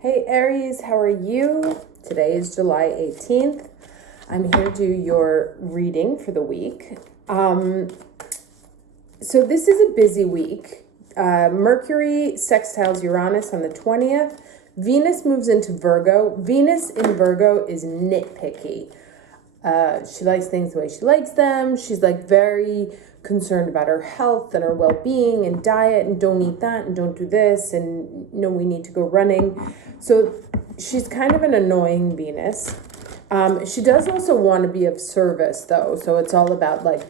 Hey Aries, how are you? Today is July 18th. I'm here to do your reading for the week. So this is a busy week. Mercury sextiles Uranus on the 20th. Venus moves into Virgo. Venus in Virgo is nitpicky. She likes things the way she likes them. She's like very concerned about her health and her well-being and diet and don't eat that and don't do this and no, we need to go running. So she's kind of an annoying Venus. She does also want to be of service though. So it's all about like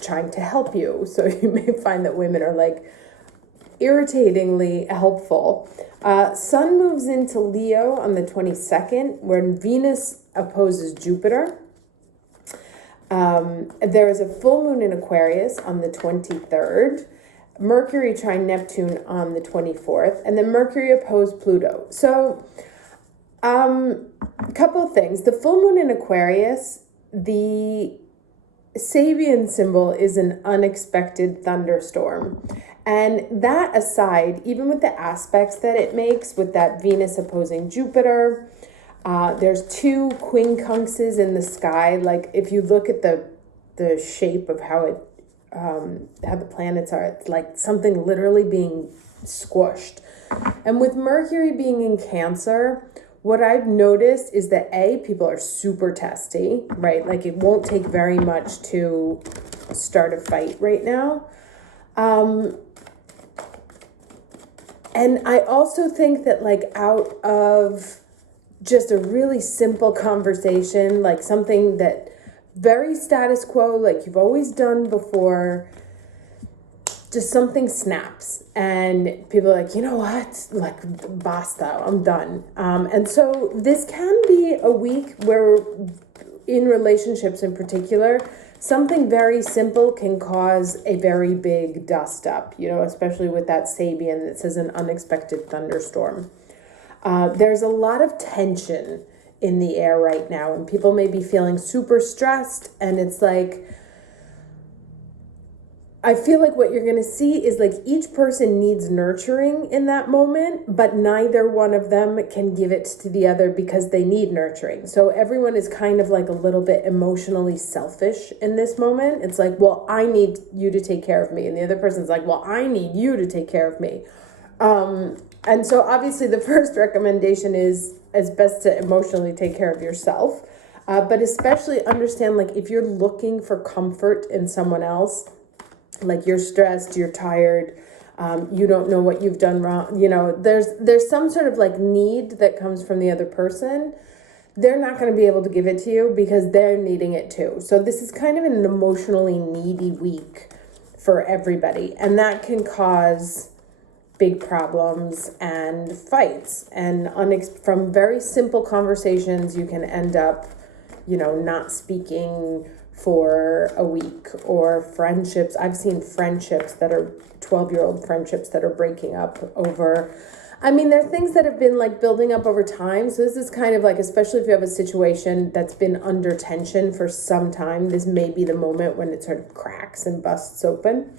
trying to help you. So you may find that women are like irritatingly helpful. Sun moves into Leo on the 22nd, when Venus opposes Jupiter. There is a full moon in Aquarius on the 23rd. Mercury trine Neptune on the 24th, and then Mercury opposed Pluto. So, a couple of things. The full moon in Aquarius, the Sabian symbol is an unexpected thunderstorm. And that aside, even with the aspects that it makes with that Venus opposing Jupiter, there's two quincunxes in the sky. Like if you look at the shape of how the planets are, it's like something literally being squished. And with Mercury being in Cancer, what I've noticed is that people are super testy, right? Like it won't take very much to start a fight right now. And I also think that like out of just a really simple conversation, like something that very status quo, like you've always done before, just something snaps and people are like, you know what, like basta, I'm done. And so this can be a week where in relationships in particular, something very simple can cause a very big dust up, especially with that Sabian that says an unexpected thunderstorm. There's a lot of tension in the air right now, and people may be feeling super stressed, and it's like, I feel like what you're going to see is like each person needs nurturing in that moment, but neither one of them can give it to the other because they need nurturing. So everyone is kind of like a little bit emotionally selfish in this moment. It's like, well, I need you to take care of me. And the other person's like, well, I need you to take care of me. And so obviously the first recommendation is best to emotionally take care of yourself. But especially understand, like if you're looking for comfort in someone else, like you're stressed, you're tired, you don't know what you've done wrong, there's some sort of like need that comes from the other person. They're not going to be able to give it to you because they're needing it too. So this is kind of an emotionally needy week for everybody, and that can cause big problems and fights, and from very simple conversations you can end up not speaking for a week, or friendships. I've seen friendships that are 12-year-old friendships that are breaking up over, there are things that have been like building up over time. So this is kind of like, especially if you have a situation that's been under tension for some time, this may be the moment when it sort of cracks and busts open.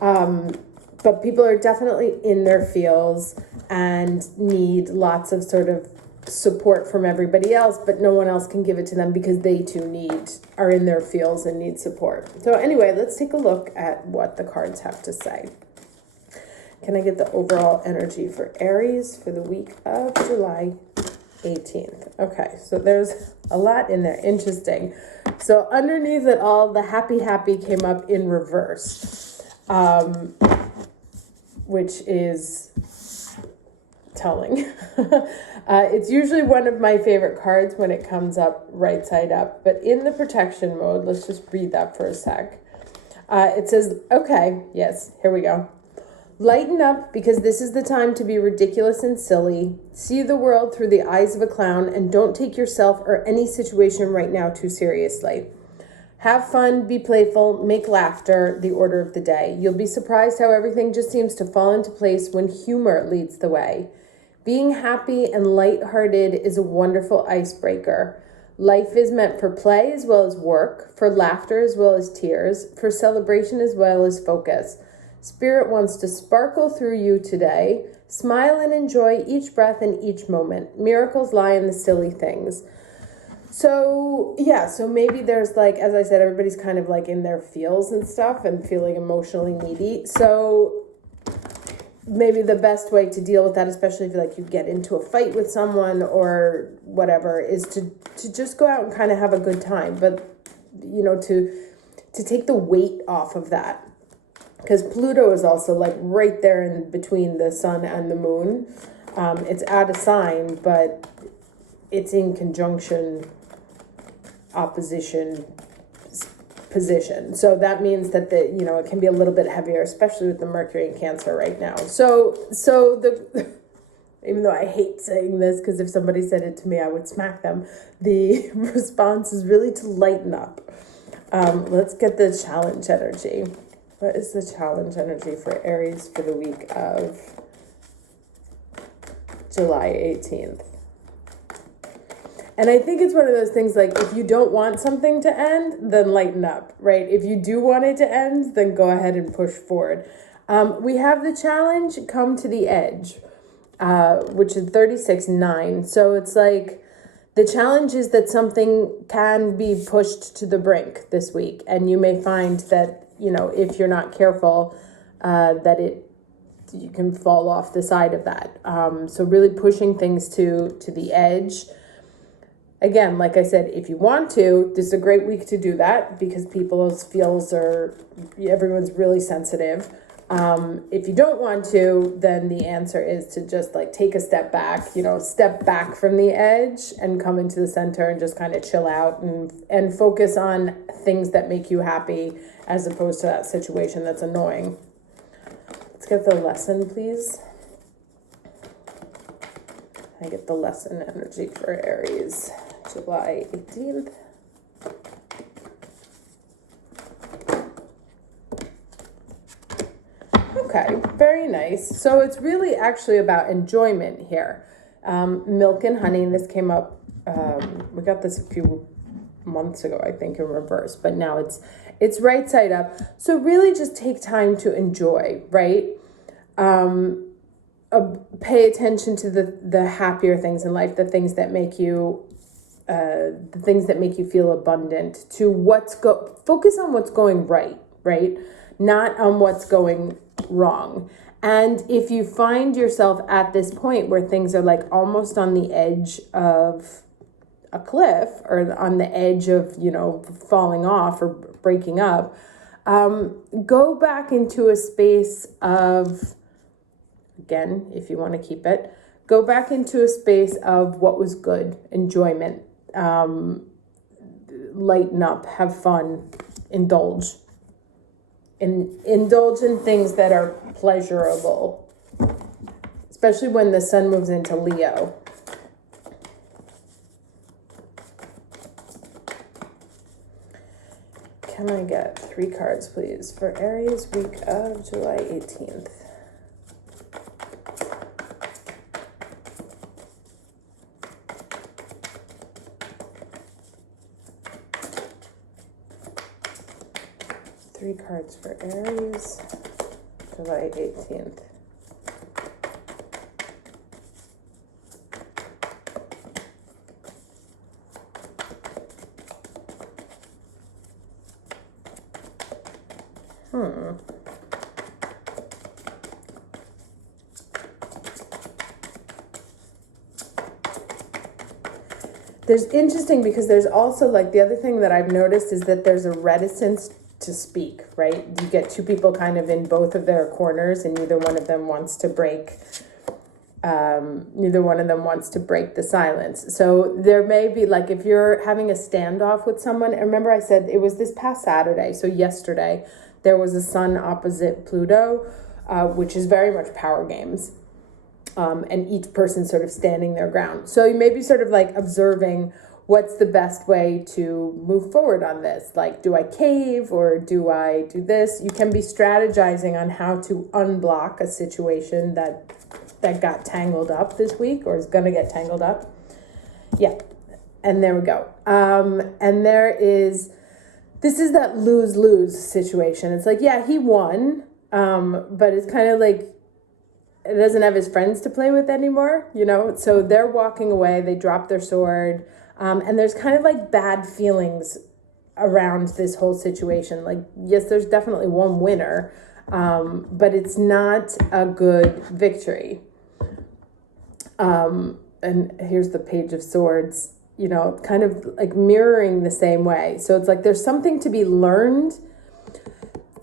But people are definitely in their feels and need lots of sort of support from everybody else, but no one else can give it to them because they too are in their feels and need support. So anyway, let's take a look at what the cards have to say. Can I get the overall energy for Aries for the week of July 18th? Okay, so there's a lot in there. Interesting. So underneath it all, the happy came up in reverse, which is telling. It's usually one of my favorite cards when it comes up right side up, but in the protection mode, let's just read that for a sec. It says, okay, yes, here we go. Lighten up, because this is the time to be ridiculous and silly. See the world through the eyes of a clown, and don't take yourself or any situation right now too seriously. Have fun, be playful, make laughter the order of the day. You'll be surprised how everything just seems to fall into place when humor leads the way. Being happy and lighthearted is a wonderful icebreaker. Life is meant for play as well as work, for laughter as well as tears, for celebration as well as focus. Spirit wants to sparkle through you today. Smile and enjoy each breath and each moment. Miracles lie in the silly things. So, yeah, so maybe there's like, as I said, everybody's kind of like in their feels and stuff and feeling emotionally needy. So maybe the best way to deal with that, especially if like you get into a fight with someone or whatever, is to just go out and kind of have a good time. But, you know, to take the weight off of that. Because Pluto is also like right there in between the sun and the moon. It's out of sign, but it's in conjunction, opposition position. So that means that it can be a little bit heavier, especially with the Mercury in Cancer right now. So even though I hate saying this, because if somebody said it to me, I would smack them. The response is really to lighten up. Let's get the challenge energy. What is the challenge energy for Aries for the week of July 18th? And I think it's one of those things like, if you don't want something to end, then lighten up, right? If you do want it to end, then go ahead and push forward. We have the challenge, come to the edge, which is 36-9. So it's like, the challenge is that something can be pushed to the brink this week. And you may find that, if you're not careful, you can fall off the side of that. So really pushing things to the edge. Again, like I said, if you want to, this is a great week to do that because people's feels everyone's really sensitive. If you don't want to, then the answer is to just like take a step back, step back from the edge and come into the center and just kind of chill out and focus on things that make you happy as opposed to that situation that's annoying. Let's get the lesson, please. I get the lesson energy for Aries, July 18th. Okay, very nice. So it's really actually about enjoyment here. Milk and honey, and this came up, we got this a few months ago, I think, in reverse, but now it's right side up. So really just take time to enjoy, right? Pay attention to the happier things in life, the things that make you feel abundant, focus on what's going right? Not on what's going wrong. And if you find yourself at this point where things are like almost on the edge of a cliff or on the edge of, falling off or breaking up, go back into a space of, again, if you want to keep it, go back into a space of what was good, enjoyment, lighten up, have fun, indulge in things that are pleasurable, especially when the sun moves into Leo. Can I get 3 cards, please, for Aries week of July 18th? Three cards for Aries, July 18th. There's interesting because there's also like the other thing that I've noticed is that there's a reticence to speak, right? You get two people kind of in both of their corners and neither one of them wants to break the silence. So there may be like, if you're having a standoff with someone, remember I said it was this past Saturday. So yesterday there was a sun opposite Pluto, which is very much power games. And each person sort of standing their ground. So you may be sort of like observing what's the best way to move forward on this. Like, do I cave or do I do this? You can be strategizing on how to unblock a situation that got tangled up this week or is going to get tangled up. Yeah. And there we go. And this is that lose-lose situation. It's like, yeah, he won. But it's kind of like, it doesn't have his friends to play with anymore, you know? So they're walking away, they drop their sword, and there's kind of like bad feelings around this whole situation. Like, yes, there's definitely one winner, but it's not a good victory. And here's the Page of Swords, you know, kind of like mirroring the same way. So it's like there's something to be learned.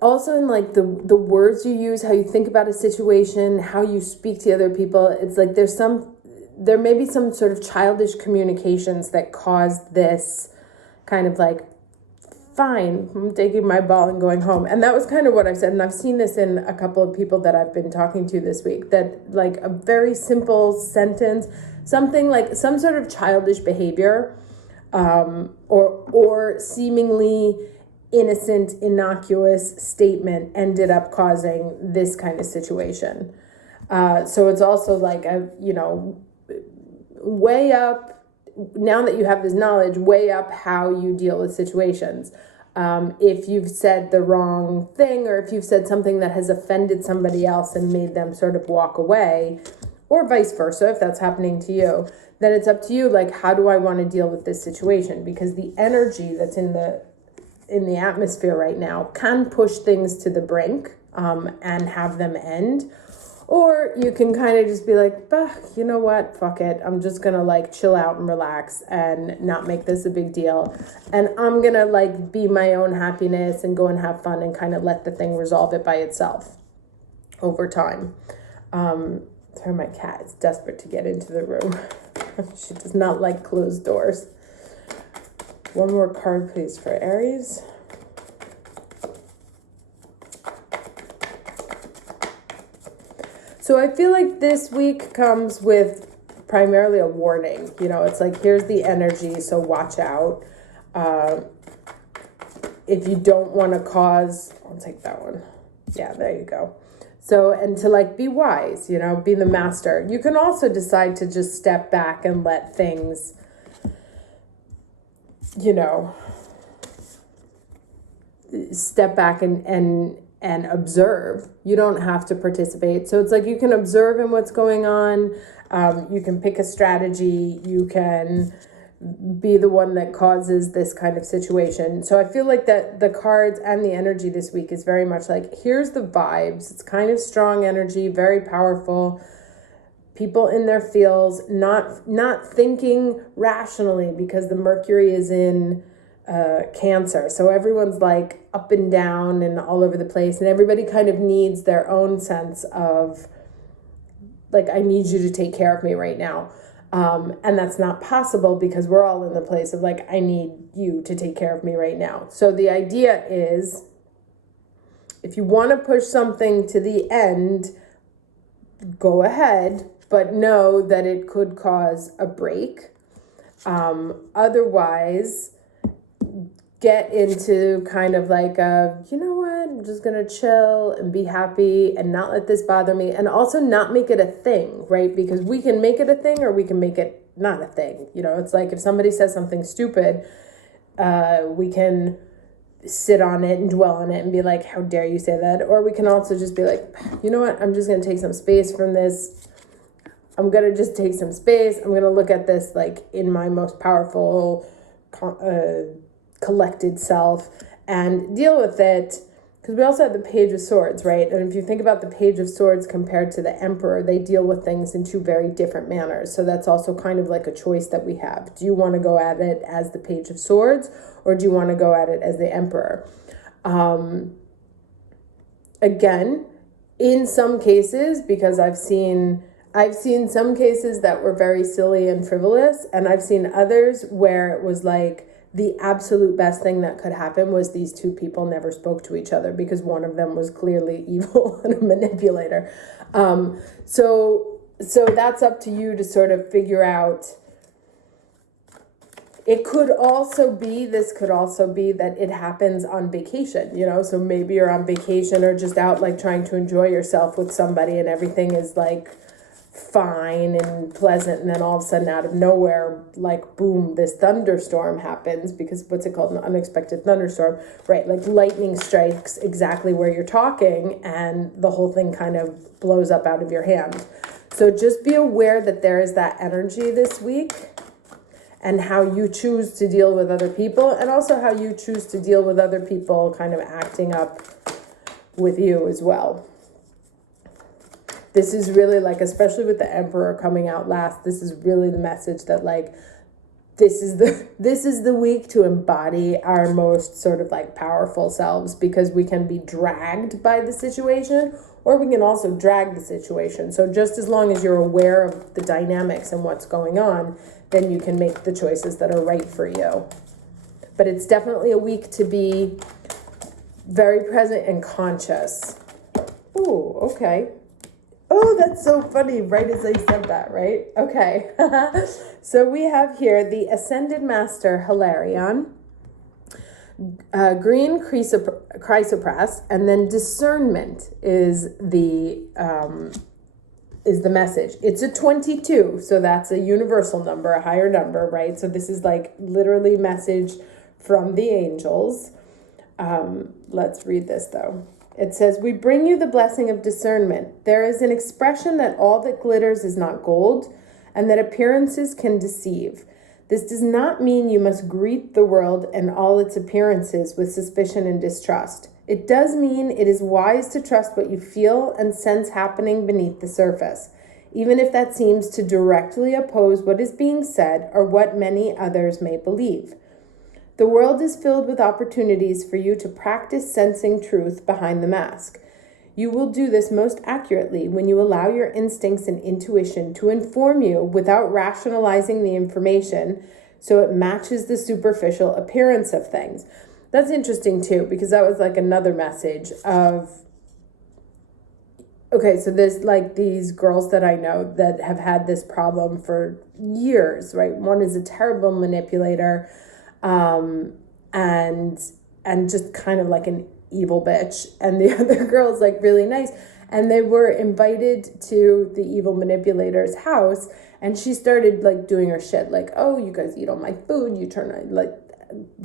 Also in like the words you use, how you think about a situation, how you speak to other people. It's like there may be some sort of childish communications that caused this kind of like, fine, I'm taking my ball and going home. And that was kind of what I've said. And I've seen this in a couple of people that I've been talking to this week, that like a very simple sentence, something like some sort of childish behavior, or seemingly innocent, innocuous statement ended up causing this kind of situation. So it's also like a, you know, weigh up, now that you have this knowledge, weigh up how you deal with situations. If you've said the wrong thing, or if you've said something that has offended somebody else and made them sort of walk away, or vice versa, if that's happening to you, then it's up to you, like, how do I want to deal with this situation? Because the energy that's in the atmosphere right now can push things to the brink, and have them end. Or you can kind of just be like, bah, you know what, fuck it. I'm just going to like chill out and relax and not make this a big deal. And I'm going to like be my own happiness and go and have fun and kind of let the thing resolve it by itself over time. Sorry, my cat is desperate to get into the room. She does not like closed doors. One more card, please, for Aries. So I feel like this week comes with primarily a warning. You know, it's like, here's the energy, so watch out. If you don't want to cause, I'll take that one. Yeah, there you go. So, and to like be wise, you know, be the master. You can also decide to just step back and let things, you know, step back and observe. You don't have to participate. So it's like you can observe in what's going on. You can pick a strategy. You can be the one that causes this kind of situation. So I feel like that the cards and the energy this week is very much like, here's the vibes. It's kind of strong energy, very powerful. People in their feels, not thinking rationally, because the Mercury is in Cancer. So everyone's like up and down and all over the place, and everybody kind of needs their own sense of like, I need you to take care of me right now. And that's not possible because we're all in the place of like, I need you to take care of me right now. So the idea is, if you want to push something to the end, go ahead, but know that it could cause a break. Otherwise, get into kind of like a, you know what, I'm just going to chill and be happy and not let this bother me. And also not make it a thing, right? Because we can make it a thing or we can make it not a thing. You know, it's like if somebody says something stupid, we can sit on it and dwell on it and be like, how dare you say that? Or we can also just be like, you know what, I'm just going to take some space from this. I'm going to just take some space. I'm going to look at this like in my most powerful collected self and deal with it. Because we also have the Page of Swords, right? And if you think about the Page of Swords compared to the Emperor, they deal with things in two very different manners. So that's also kind of like a choice that we have. Do you want to go at it as the Page of Swords, or do you want to go at it as the Emperor? Again, in some cases, because I've seen some cases that were very silly and frivolous, and I've seen others where it was like, the absolute best thing that could happen was these two people never spoke to each other because one of them was clearly evil and a manipulator. So that's up to you to sort of figure out. This could also be that it happens on vacation, you know, so maybe you're on vacation or just out like trying to enjoy yourself with somebody and everything is like fine and pleasant, and then all of a sudden out of nowhere, like boom, this thunderstorm happens, because what's it called, an unexpected thunderstorm, right? Like lightning strikes exactly where you're talking and the whole thing kind of blows up out of your hand. So just be aware that there is that energy this week, and how you choose to deal with other people, and also how you choose to deal with other people kind of acting up with you as well. This is really like, especially with the Emperor coming out last, this is really the message that like, this is the week to embody our most sort of like powerful selves, because we can be dragged by the situation, or we can also drag the situation. So just as long as you're aware of the dynamics and what's going on, then you can make the choices that are right for you. But it's definitely a week to be very present and conscious. Ooh, okay. Oh, that's so funny, right as I said that, right? Okay. So we have here the Ascended Master Hilarion, green chrysoprase, and then discernment is the message. It's a 22, so that's a universal number, a higher number, right? So this is like literally message from the angels. Let's read this though. It says, "We bring you the blessing of discernment. There is an expression that all that glitters is not gold, and that appearances can deceive. This does not mean you must greet the world and all its appearances with suspicion and distrust. It does mean it is wise to trust what you feel and sense happening beneath the surface, even if that seems to directly oppose what is being said or what many others may believe. The world is filled with opportunities for you to practice sensing truth behind the mask. You will do this most accurately when you allow your instincts and intuition to inform you without rationalizing the information so it matches the superficial appearance of things." That's interesting too, because that was like another message of, okay, so there's like these girls that I know that have had this problem for years, right? One is a terrible manipulator, and just kind of like an evil bitch, and the other girl's like really nice, and they were invited to the evil manipulator's house, and she started like doing her shit, like, "Oh, you guys eat all my food, you turn on," like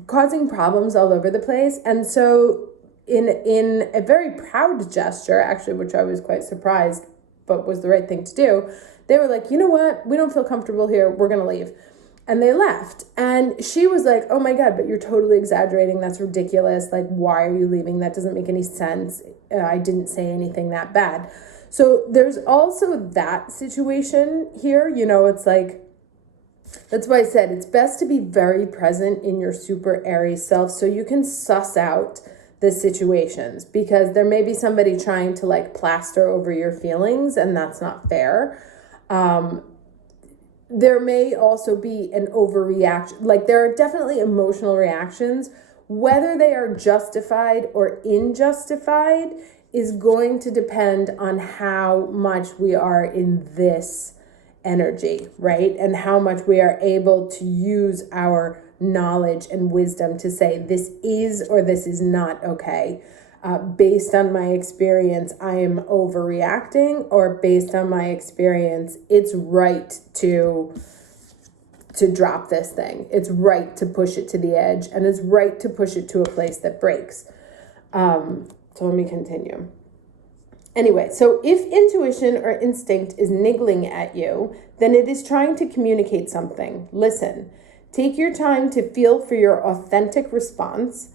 causing problems all over the place. And so in a very proud gesture, actually, which I was quite surprised but was the right thing to do, they were like, "You know what, we don't feel comfortable here, we're gonna leave." And they left. And she was like, "Oh my God, but you're totally exaggerating. That's ridiculous. Like, why are you leaving? That doesn't make any sense. I didn't say anything that bad." So there's also that situation here. You know, it's like, that's why I said it's best to be very present in your super Aries self so you can suss out the situations, because there may be somebody trying to like plaster over your feelings, and that's not fair. There may also be an overreaction. Like, there are definitely emotional reactions. Whether they are justified or unjustified is going to depend on how much we are in this energy, right? And how much we are able to use our knowledge and wisdom to say this is or this is not okay. Based on my experience, I am overreacting, or based on my experience, it's right to drop this thing. It's right to push it to the edge, and it's right to push it to a place that breaks. So let me continue. Anyway, so if intuition or instinct is niggling at you, then it is trying to communicate something. Listen. Take your time to feel for your authentic response.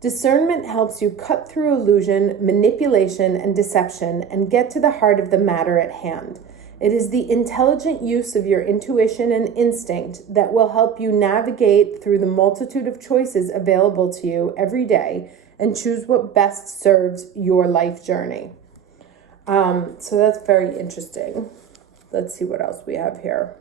Discernment helps you cut through illusion, manipulation, and deception and get to the heart of the matter at hand. It is the intelligent use of your intuition and instinct that will help you navigate through the multitude of choices available to you every day and choose what best serves your life journey. So that's very interesting. Let's see what else we have here.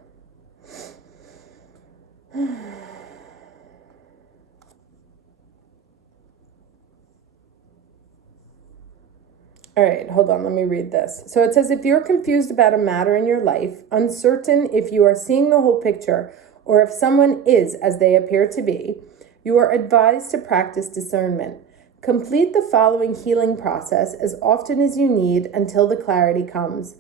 All right, hold on, let me read this. So it says, if you're confused about a matter in your life, uncertain if you are seeing the whole picture, or if someone is as they appear to be, you are advised to practice discernment. Complete the following healing process as often as you need until the clarity comes.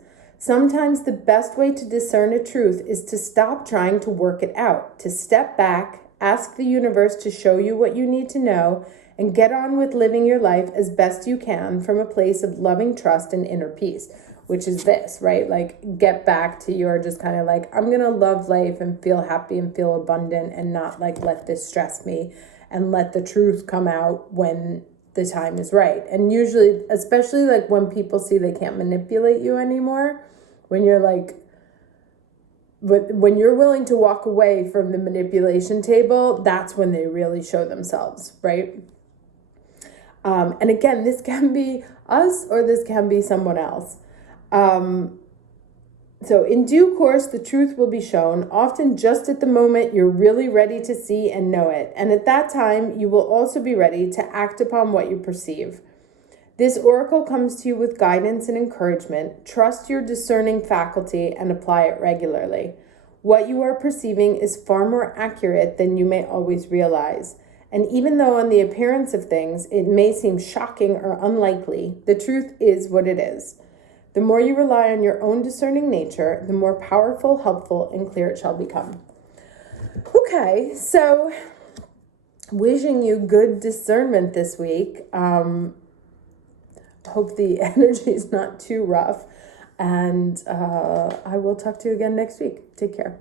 Sometimes the best way to discern a truth is to stop trying to work it out, to step back, ask the universe to show you what you need to know, and get on with living your life as best you can from a place of loving trust and inner peace, which is this, right? Like, get back to your just kind of like, I'm going to love life and feel happy and feel abundant and not like let this stress me, and let the truth come out when the time is right. And usually, especially like when people see they can't manipulate you anymore, when you're like, when you're willing to walk away from the manipulation table, that's when they really show themselves, right? And again, this can be us or this can be someone else. So in due course, the truth will be shown, often just at the moment you're really ready to see and know it. And at that time, you will also be ready to act upon what you perceive. This oracle comes to you with guidance and encouragement. Trust your discerning faculty and apply it regularly. What you are perceiving is far more accurate than you may always realize. And even though on the appearance of things, it may seem shocking or unlikely, the truth is what it is. The more you rely on your own discerning nature, the more powerful, helpful, and clear it shall become. Okay, so wishing you good discernment this week. Hope the energy is not too rough. And I will talk to you again next week. Take care.